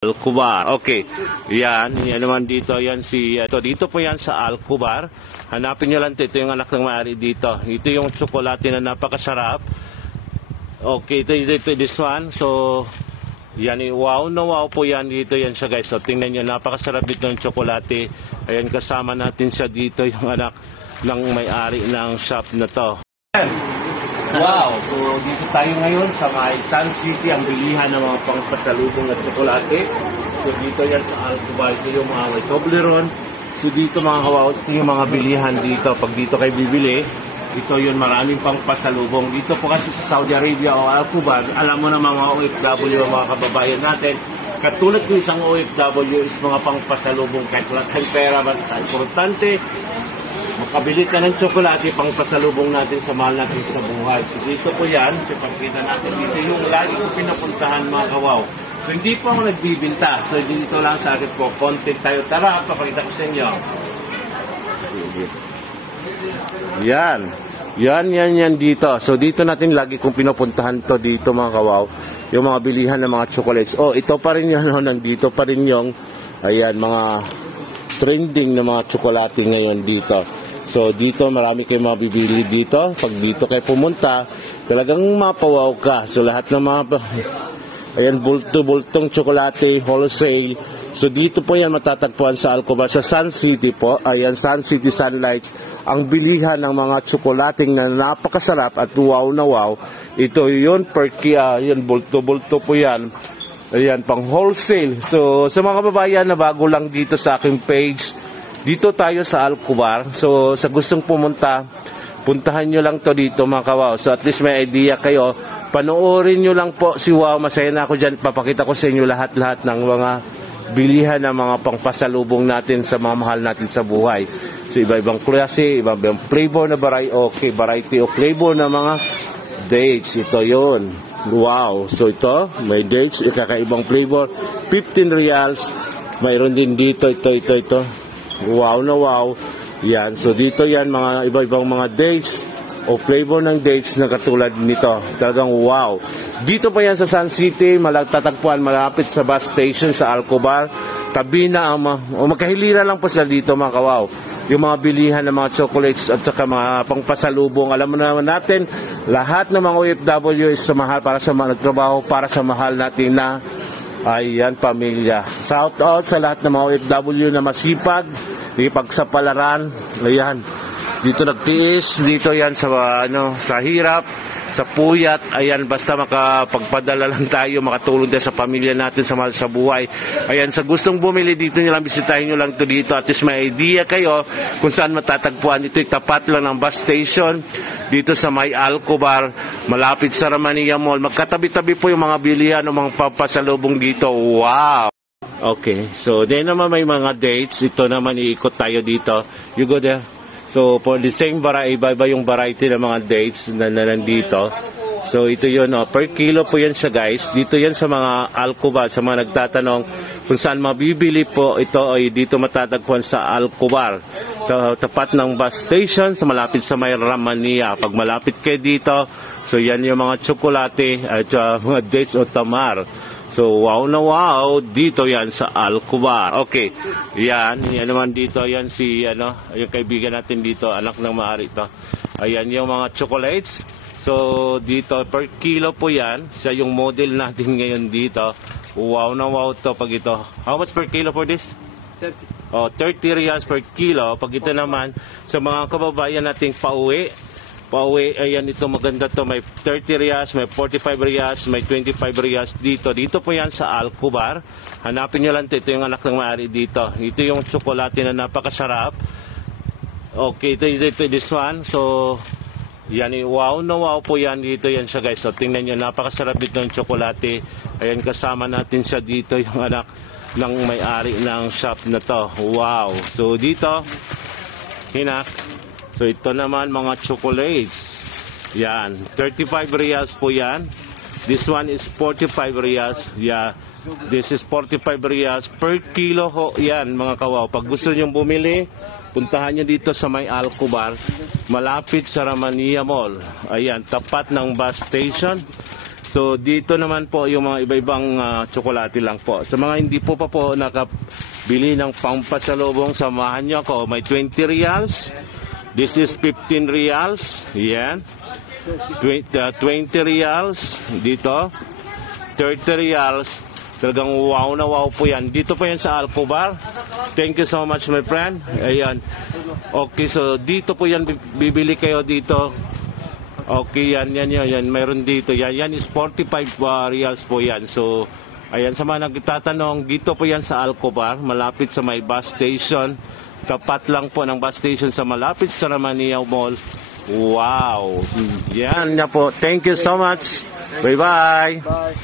Alcobar. Okay. Yan naman dito. Yan dito po yan sa Alcobar. Hanapin nyo lang ito yung anak ng may-ari dito. Ito yung tsokolate na napakasarap. Okay, ito this one. So, yan, wow na wow po yan dito. Yan siya guys. So, tingnan nyo, napakasarap dito ng tsokolate. Ayan, kasama natin siya dito, yung anak ng may-ari ng shop na to. Wow! So, dito tayo ngayon sa may Sun City, ang bilihan ng mga pangpasalubong at tsokolate. So, dito yan sa Alcobar. Ito yung mga Toblerone. So, dito mga kawaw, ito yung mga bilihan dito. Pag dito kayo bibili, ito yun, maraming pangpasalubong. Dito po kasi sa Saudi Arabia o Alcobar, alam mo na mga OFW, mga kababayan natin, katulad ko isang OFW is mga pangpasalubong kahit wala tayong pera, basta importante makabili ka ng tsokolate pang pasalubong natin sa mahal natin sa buhay. So dito po yan, ipagkita natin dito yung lagi ko pinapuntahan mga kawaw. So hindi po ako nagbibinta. So dito lang sa akin po, content tayo. Tara, papakita ko sa inyo. Yan dito. So dito natin lagi kong pinupuntahan to dito mga kawaw. Yung mga bilihan ng mga chocolates. Oh, ito pa rin yun. Nandito pa rin yung, ayan, mga trending na mga tsokolate ngayon dito. So dito marami kayong mabibili dito. Pag dito kayo pumunta, talagang mapawaw ka. So lahat ng mga ayan, bultong tsokolate, wholesale. So dito po yan matatagpuan sa Alcobar, sa Sun City po. Ayan, Sun City Sunlights. Ang bilihan ng mga tsokolating na napakasarap at wow na wow. Ito yun, yun, bulto po yan. Ayan, pang wholesale. So sa mga kababayan na bago lang dito sa aking page, dito tayo sa Alcobar. So sa gustong pumunta, puntahan nyo lang to dito mga kawaw. So at least may idea kayo. Panoorin nyo lang po si Wow. Masaya na ako dyan. Papakita ko sa inyo lahat-lahat ng mga bilihan ng mga pangpasalubong natin sa mga mahal natin sa buhay. So iba-ibang klase, iba-ibang flavor na variety o flavor na mga dates. Ito yon. Wow. So ito, may dates, kakaibang flavor. 15 reals. Mayroon din dito, ito. Wow na wow. Yan. So dito yan, mga iba-ibang mga dates o flavor ng dates na katulad nito. Talagang wow. Dito pa yan sa Sun City, tatagpuan malapit sa bus station sa Alcobar. Tabi na magkahilira lang po sila dito mga kawaw. Yung mga bilihan ng mga chocolates at saka mga pangpasalubong. Alam mo naman natin, lahat ng mga OFW is mahal para sa mga nagtrabaho para sa mahal natin na ayan, pamilya. Shout out sa lahat ng mga OFW na masipag, ipagsapalaran. Ayan. Dito nagtiis, dito yan sa hirap, sa puyat. Ayan, basta makapagpadala lang tayo, makatulong tayo sa pamilya natin sa mahal sa buhay. Ayan, sa gustong bumili dito nyo lang, bisitahin nyo lang to dito. At least may idea kayo kung saan matatagpuan. Ito'y tapat lang ng bus station dito sa may Alcobar, malapit sa Ramania Mall. Magkatabi-tabi po yung mga bilihan o mga papasalubong dito. Wow! Okay, so then naman may mga dates. Ito naman iikot tayo dito. You go there. So for the same iba-iba yung variety ng mga dates na nandito. So ito yun, per kilo po yan siya guys. Dito yan sa mga Alcobar, sa mga nagtatanong kung saan mabibili po ito ay dito matatagpuan sa Alcobar. So, tapat ng bus station, so malapit sa may Ramania. Pag malapit kayo dito, so yan yung mga tsokolate at mga dates o tamar. So wow na wow, dito yan sa Alcobar. Okay, yan naman dito, yan yung kaibigan natin dito, anak ng maaari ito. Ayan yung mga chocolates. So dito per kilo po yan, siya yung model natin ngayon dito. Wow na wow to pag ito. How much per kilo for this? 30. Oh, 30 reals per kilo. Pag ito naman sa mga kababayan nating pauwi, ayan, ito maganda to, may 30 reals, may 45 reals, may 25 reals dito. Dito po yan sa Alcobar. Hanapin nyo lang ito yung anak ng maaari dito. Ito yung tsokolate na napakasarap. Okay, ito this one. So yan, wow na wow po yan dito. Yan siya guys. So tingnan nyo, napakasarap dito ng tsokolate. Ayan, kasama natin siya dito, yung anak ng may-ari ng shop na to. Wow. So dito, hinak. So ito naman mga chocolates. Yan, 35 reals po yan. This one is 45 reals. Yeah, this is 45 reals per kilo ho. Yan mga kawaw. Pag gusto nyo bumili, puntahan nyo dito sa may Alcobar, malapit sa Ramania Mall. Ayan, tapat ng bus station. So dito naman po yung mga iba-ibang tsokolate lang po. Sa mga hindi po pa po nakabili ng pampasalubong, samahan nyo ako. May 20 reals. This is 15 reals. Yan. 20 reals dito. 30 reals. Talagang wow na wow po yan. Dito po yan sa Alcobar. Thank you so much, my friend. Ayan. Okay, so dito po yan. Bibili kayo dito. Okay, yan. Mayroon dito. Yan is 45 reals po yan. So, ayan, sa mga nagtatanong, dito po yan sa Alcobar. Malapit sa may bus station. Tapat lang po ng bus station sa malapit sa Ramaniaw Mall. Wow. Yan na po. Thank you so much. Bye-bye. Bye.